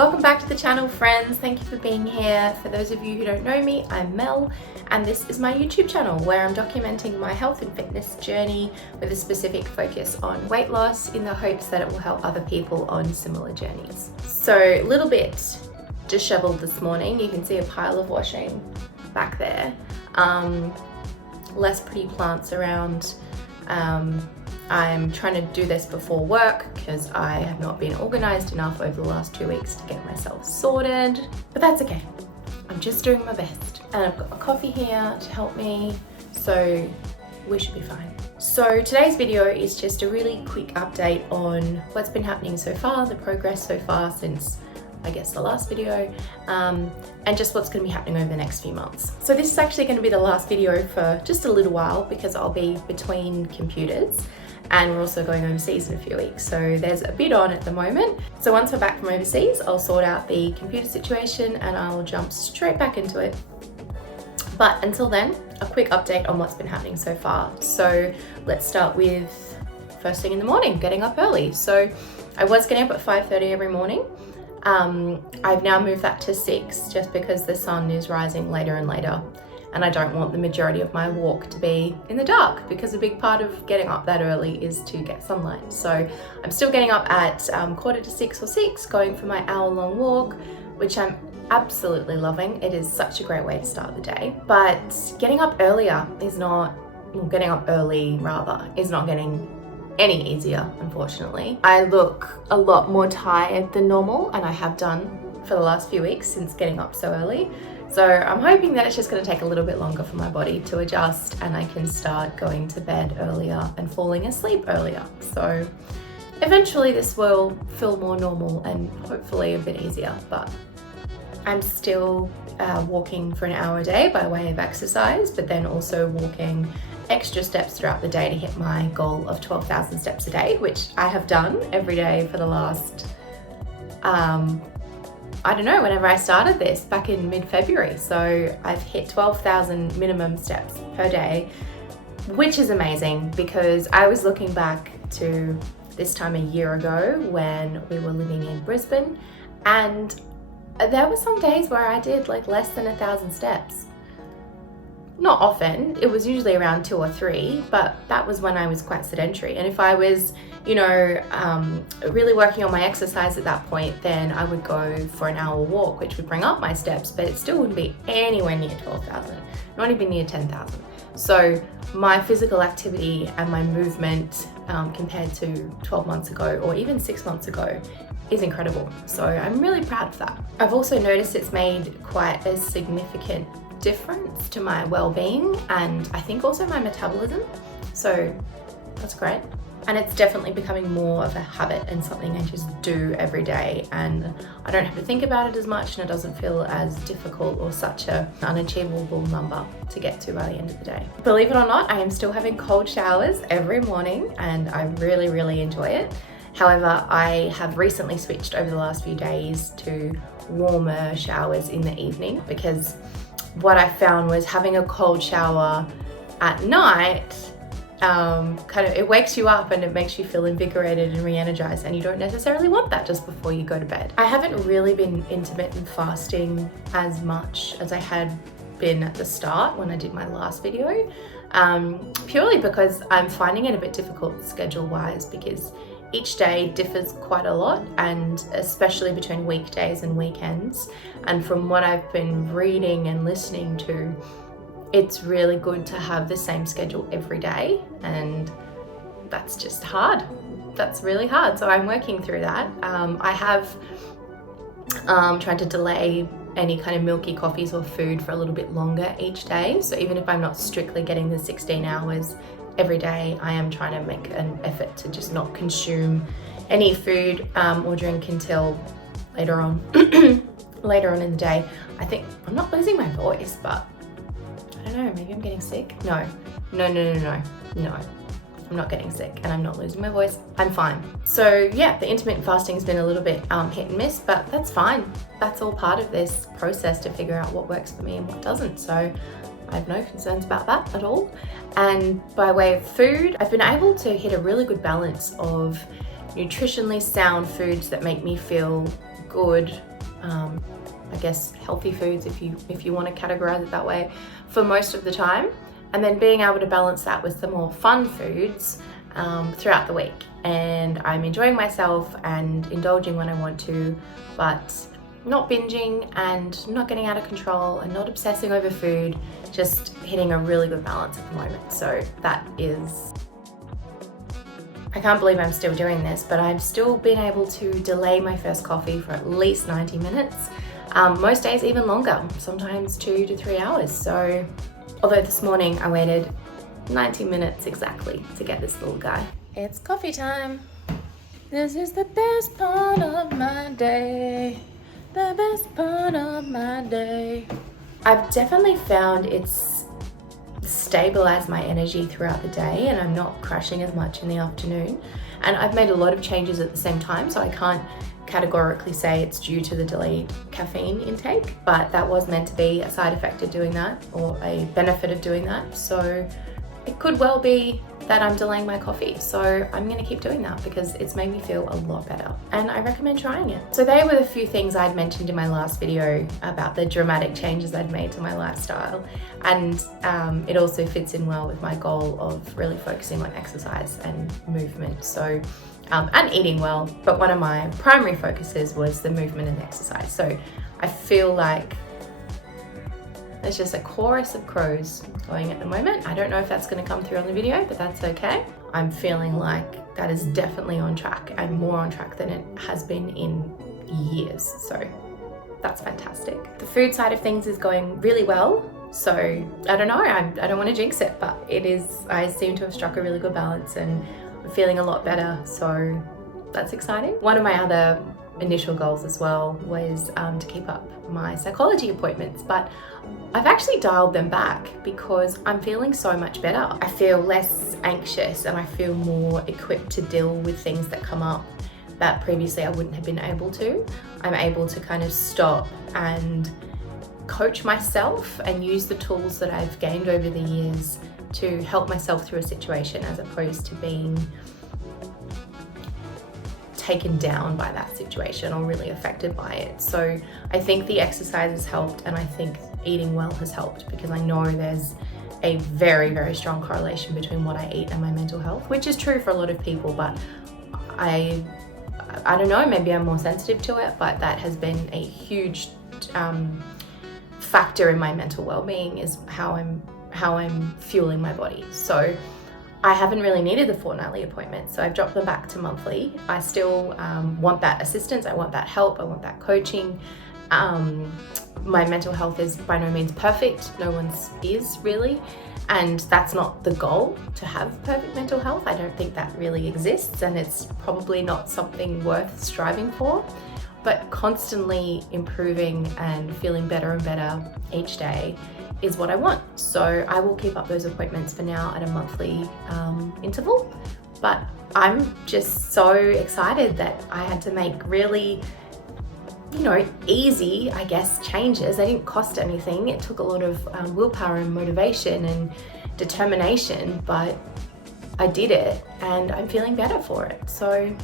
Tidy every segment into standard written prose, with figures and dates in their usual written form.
Welcome back to the channel, friends. Thank you for being here. For those of you who don't know me, I'm Mel, and this is my YouTube channel where I'm documenting my health and fitness journey with a specific focus on weight loss in the hopes that it will help other people on similar journeys. So a little bit disheveled this morning. You can see a pile of washing back there. Less pretty plants around. I'm trying to do this before work because I have not been organized enough over the last 2 weeks to get myself sorted, but that's okay. I'm just doing my best. And I've got my coffee here to help me, so we should be fine. So today's video is just a really quick update on what's been happening so far, the progress so far since I guess the last video, and just what's going to be happening over the next few months. So this is actually going to be the last video for just a little while because I'll be between computers and we're also going overseas in a few weeks. So there's a bit on at the moment. So once we're back from overseas, I'll sort out the computer situation and I'll jump straight back into it. But until then, a quick update on what's been happening so far. So let's start with first thing in the morning, getting up early. So I was getting up at 5:30 every morning. I've now moved that to 6 just because the sun is rising later and later, and I don't want the majority of my walk to be in the dark because a big part of getting up that early is to get sunlight. So I'm still getting up at 5:45 or 6, going for my hour-long walk, which I'm absolutely loving. It is such a great way to start the day. But getting up earlier is not, well, getting up early rather, is not getting any easier, unfortunately. I look a lot more tired than normal, and I have done for the last few weeks since getting up so early. So I'm hoping that it's just going to take a little bit longer for my body to adjust and I can start going to bed earlier and falling asleep earlier. So eventually this will feel more normal and hopefully a bit easier, but I'm still walking for an hour a day by way of exercise, but then also walking extra steps throughout the day to hit my goal of 12,000 steps a day, which I have done every day for the last, I don't know, whenever I started this back in mid-February. So I've hit 12,000 minimum steps per day, which is amazing because I was looking back to this time a year ago when we were living in Brisbane, and there were some days where I did like less than 1,000 steps. Not often, it was usually around 2 or 3, but that was when I was quite sedentary. And if I was, really working on my exercise at that point, then I would go for an hour walk, which would bring up my steps, but it still wouldn't be anywhere near 12,000, not even near 10,000. So my physical activity and my movement compared to 12 months ago or even 6 months ago is incredible. So I'm really proud of that. I've also noticed it's made quite a significant difference to my well-being and I think also my metabolism. So that's great. And it's definitely becoming more of a habit and something I just do every day, and I don't have to think about it as much and it doesn't feel as difficult or such an unachievable number to get to by the end of the day. Believe it or not, I am still having cold showers every morning and I really, really enjoy it. However, I have recently switched over the last few days to warmer showers in the evening because what I found was having a cold shower at night it wakes you up and it makes you feel invigorated and re-energized, and you don't necessarily want that just before you go to bed. I haven't really been intermittent fasting as much as I had been at the start when I did my last video, purely because I'm finding it a bit difficult schedule-wise because each day differs quite a lot, and especially between weekdays and weekends. And from what I've been reading and listening to, it's really good to have the same schedule every day, and that's just hard. That's really hard. So I'm working through that. I have tried to delay any kind of milky coffees or food for a little bit longer each day. So even if I'm not strictly getting the 16 hours every day, I am trying to make an effort to just not consume any food or drink until later on later on in the day. I think I'm not losing my voice, but I don't know, maybe I'm getting sick. No, I'm not getting sick and I'm not losing my voice. I'm fine. So yeah, the intermittent fasting has been a little bit hit and miss, but that's fine. That's all part of this process to figure out what works for me and what doesn't. So I have no concerns about that at all. And by way of food, I've been able to hit a really good balance of nutritionally sound foods that make me feel good I guess healthy foods, if you want to categorize it that way, for most of the time, and then being able to balance that with some more fun foods throughout the week. And I'm enjoying myself and indulging when I want to, but not binging and not getting out of control and not obsessing over food, just hitting a really good balance at the moment. So that is, I can't believe I'm still doing this, but I've still been able to delay my first coffee for at least 90 minutes. Most days even longer, sometimes 2 to 3 hours. So although this morning I waited 90 minutes exactly to get this little guy. It's coffee time. This is the best part of my day. The best part of my day. I've definitely found it's stabilized my energy throughout the day, and I'm not crashing as much in the afternoon. And I've made a lot of changes at the same time, so I can't categorically say it's due to the delayed caffeine intake, but that was meant to be a side effect of doing that, or a benefit of doing that. So it could well be that I'm delaying my coffee. So I'm gonna keep doing that because it's made me feel a lot better, and I recommend trying it. So they were the few things I'd mentioned in my last video about the dramatic changes I'd made to my lifestyle. And it also fits in well with my goal of really focusing on exercise and movement. So and eating well, but one of my primary focuses was the movement and exercise. So I feel like there's just a chorus of crows going at the moment. I don't know if that's going to come through on the video, but that's okay. I'm feeling like that is definitely on track, and more on track than it has been in years. So that's fantastic. The food side of things is going really well. So I don't know, I don't want to jinx it, but it is, I seem to have struck a really good balance and I'm feeling a lot better. So that's exciting. One of my other initial goals as well was to keep up my psychology appointments, but I've actually dialed them back because I'm feeling so much better. I feel less anxious and I feel more equipped to deal with things that come up that previously I wouldn't have been able to. I'm able to kind of stop and coach myself and use the tools that I've gained over the years to help myself through a situation, as opposed to being taken down by that situation or really affected by it. So I think the exercise has helped, and I think eating well has helped, because I know there's a very, very strong correlation between what I eat and my mental health, which is true for a lot of people, but I don't know, maybe I'm more sensitive to it, but that has been a huge factor in my mental well-being, is how I'm fueling my body. So I haven't really needed the fortnightly appointments, so I've dropped them back to monthly. I still want that assistance, I want that help, I want that coaching. My mental health is by no means perfect, no one's is really, and that's not the goal, to have perfect mental health. I don't think that really exists, and it's probably not something worth striving for, but constantly improving and feeling better and better each day is what I want. So I will keep up those appointments for now at a monthly interval, but I'm just so excited that I had to make really, easy, I guess, changes. They didn't cost anything. It took a lot of willpower and motivation and determination, but I did it and I'm feeling better for it. So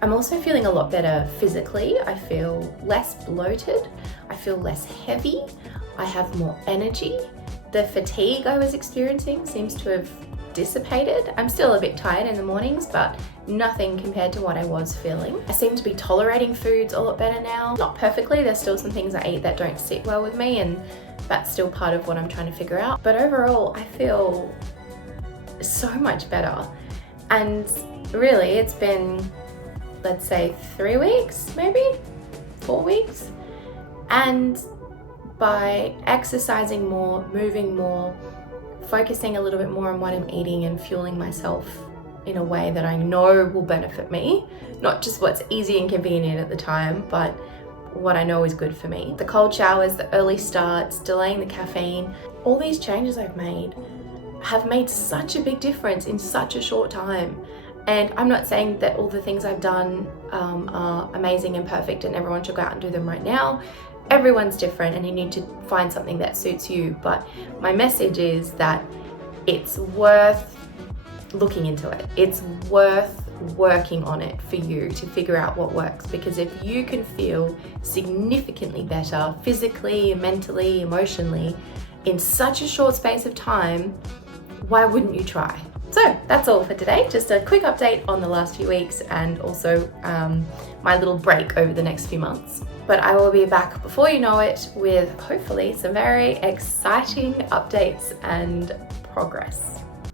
I'm also feeling a lot better physically. I feel less bloated. I feel less heavy. I have more energy. The fatigue I was experiencing seems to have dissipated. I'm still a bit tired in the mornings, but nothing compared to what I was feeling. I seem to be tolerating foods a lot better now. Not perfectly, there's still some things I eat that don't sit well with me, and that's still part of what I'm trying to figure out. But overall, I feel so much better. And really, it's been, let's say, 3 weeks, maybe 4 weeks. And by exercising more, moving more, focusing a little bit more on what I'm eating and fueling myself in a way that I know will benefit me, not just what's easy and convenient at the time, but what I know is good for me. The cold showers, the early starts, delaying the caffeine, all these changes I've made have made such a big difference in such a short time. And I'm not saying that all the things I've done are amazing and perfect and everyone should go out and do them right now. Everyone's different and you need to find something that suits you. But my message is that it's worth looking into it. It's worth working on it for you to figure out what works. Because if you can feel significantly better physically, mentally, emotionally in such a short space of time, why wouldn't you try? So that's all for today. Just a quick update on the last few weeks and also my little break over the next few months. But I will be back before you know it with hopefully some very exciting updates and progress.